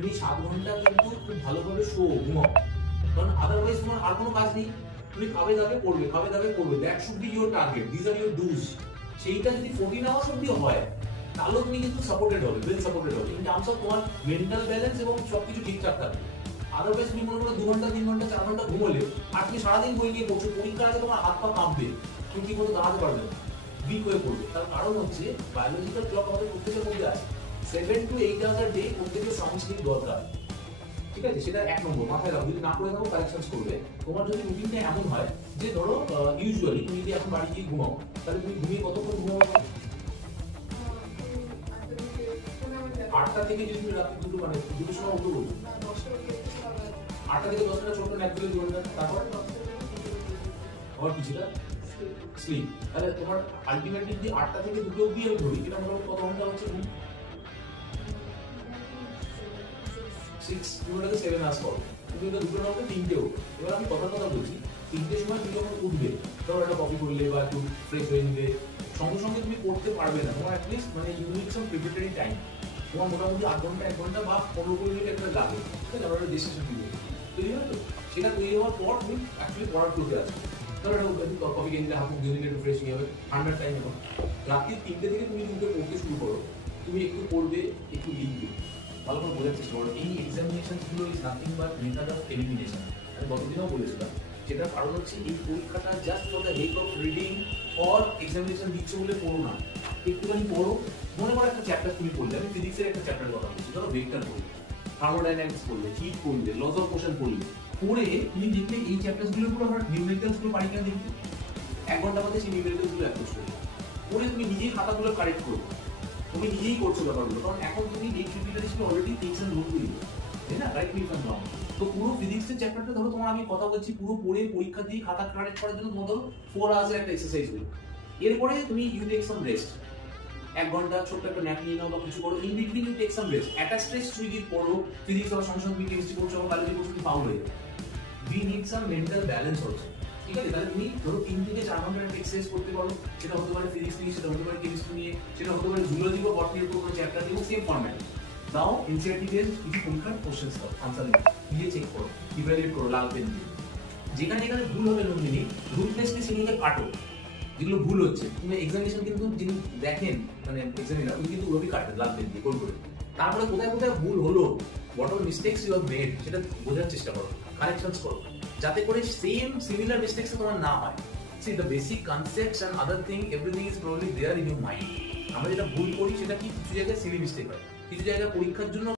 তুমি 7 ঘন্টা কিন্তু খুব ভালোভাবে ঘুমাও, কারণ আদারওয়াইজ তোমার আর কোনো কাজ নেই। তুমি খাবে দাবে পড়বে, খাবে দাবে পড়বে, that should be your target, this are your dos. সেইটা যদি 14 আওয়ার্স অবধি হয় তাহলে তুমি কিন্তু সাপোর্টেড হবে, ওয়েল সাপোর্টেড হবে ইন টার্মস অফ তোমার মেন্টাল ব্যালেন্স এবং সবকিছু ঠিকঠাক থাকবে। আদারওয়াইজ তুমি মনে করো 2 ঘন্টা 3 ঘন্টা 4 ঘন্টা ঘুমোলে আর তুমি সারাদিন বই নিয়ে পড়ছো, পরীক্ষার আগে তোমার হাত পা কাঁপবে, তুমি ঠিক মতো দাঁড়াতে পারবে না, উইক হয়ে পড়বে। তার কারণ হচ্ছে বায়োলজিক্যাল ক্লক আমাদের প্রত্যেকের মধ্যে আছে, 7 to 8 আওয়ার্স ডে প্রত্যেকের সাউন্ড স্লিপ দরকার, ঠিক আছে? সেটা এক নম্বর মাথায় রাখো। যদি না করে থাকো কারেকশনস করবে। তোমার যদি রুটিনটা এমন হয় যে ধরো ইউজুয়ালি তুমি যদি এখন বাড়ি গিয়ে ঘুমাও, তাহলে তুমি ঘুমিয়ে কতক্ষণ ঘুমাও? 8টা থেকে যদি তুমি রাত্রি 2টো মানে 2টোর সময় উঠো, 8টা থেকে 10টা ছোট ন্যাপ করে জীবনটা, তারপর আবার কি ছিল স্লিপ। তাহলে তোমার আলটিমেটলি যদি 8টা থেকে 2টো অবধি আমি ধরি, এটা মোটামুটি কত ঘন্টা হচ্ছে ঘুম? 6 তুমি 7 আওয়ার্স করো, তুমি এটা 2টো না 3টেও। এবার আমি কথা বলছি, 3টের সময় তুমি যখন উঠবে, ধরো একটা কফি করলে বা একটু ফ্রেশ হয়ে নিলে, সঙ্গে সঙ্গে তুমি পড়তে পারবে না। তোমার অ্যাটলিস্ট মানে you need some preparatory time. তোমার মোটামুটি 8 ঘন্টা 1 ঘন্টা বা 15-20 মিনিট একটা লাগে, ঠিক আছে? আমরা ডিসিশন নিব তৈরি হয় তো, সেটা তৈরি হওয়ার পর তুমি অ্যাকচুয়ালি পড়ার ফ্লোতে আসবে। ধরো একটা কফি খেয়ে নিলে, হাত মুখ ধুয়ে নিলে, একটু ফ্রেশ হয়ে যাবে, ঠান্ডার টাইম। এখন রাত্রি 3টে থেকে তুমি উঠে পড়তে শুরু করো, তুমি একটু পড়বে, একটু লিখবে, ভালো করে বোঝার চেষ্টা করো। এই এক্সামিনেশন গুলো is nothing but method of elimination. আমি গতদিনও বলেছিলাম, যেটার কারণ হচ্ছে এই পরীক্ষাটা just for the Heck of reading or examination দিচ্ছ বলে পড়ো না, একটুখানি পড়ো। মনে করো একটা চ্যাপ্টার তুমি পড়লে, আমি ফিজিক্সের একটা চ্যাপ্টার কথা বলছি, ধরো ভেক্টর পড়লে, থার্মোডাইনামিক্স পড়লে, হিট পড়লে, লস অফ মোশন পড়লে, পড়ে তুমি দেখলে এই চ্যাপ্টারস গুলোর উপর আমরা নিউমেরিক্যালস গুলো পারি কিনা দেখতে, 1 ঘন্টা মধ্যে সেই নিউমেরিক্যালস গুলো অ্যাপ্রোচ করবে, পড়ে তুমি নিজেই খাতাগুলো কারেক্ট করবে, তুমি নিজেই করছো ব্যাপারগুলো, কারণ এখন তুমি এই প্রিপারেশন হিসেবে অলরেডি টেকশন রুট দিলে, তাই না? Write me if I am রং। তো পুরো ফিজিক্সের চ্যাপ্টারটা ধরো তোমার আমি কথা বলছি, পুরো পড়ে পরীক্ষা দিয়ে খাতা কারেক্ট করার জন্য তোমার ধরো 4 আওয়ার্স একটা এক্সারসাইজ হলো। এরপরে তুমি ইউ টেক সাম রেস্ট, 1 ঘন্টা ছোট্ট একটা ন্যাপ নিয়ে নাও বা কিছু করো, in between you take some rest. একটা স্ট্রেস তুমি যদি পড়ো, ফিজিক্স বা সঙ্গে সঙ্গে তুমি কেমিস্ট্রি পড়ছো বা বায়োলজি পড়ছো, তুমি ফাউল হয়ে যাবে। We need some mental balance also, ঠিক আছে? তাহলে তুমি ধরো 3 থেকে 4 ঘন্টা একটা এক্সারসাইজ করতে পারো, সেটা হতে পারে ফিজিক্স নিয়ে, সেটা হতে পারে কেমিস্ট্রি নিয়ে, সেটা হতে পারে জুলজি বা বটনির কোনো চ্যাপ্টার নিয়ে, সেম ফরম্যাট দাও। এনসিইআরটি বেসড কিছু পরীক্ষার কোশ্চেন্স দাও, আনসার দিয়ে চেক করো, ইভালুয়েট করো লাল পেন দিয়ে। যেখানে যেখানে ভুল হবে নন্দিনী, রুটলেসলি সেগুলোকে কাটো, যেগুলো ভুল হচ্ছে। তুমি এক্সামিনেশন কিন্তু যিনি দেখেন মানে এক্সামিনার, উনি কিন্তু ওভাবেই কাটেন লাল পেন দিয়ে গোল করে। তারপরে কোথায় কোথায় ভুল হলো, what are mistakes you have made, সেটা বোঝার চেষ্টা করো, কারেকশনস করো, যাতে করে সেম সিমিলার মিস্টেকস তোমার না হয়। See the basic concepts and other thing, everything is probably there in your mind. আমরা যেটা ভুল করি সেটা কি কিছু জায়গায় সিলি মিস্টেক হয়, কিছু জায়গায় পরীক্ষার জন্য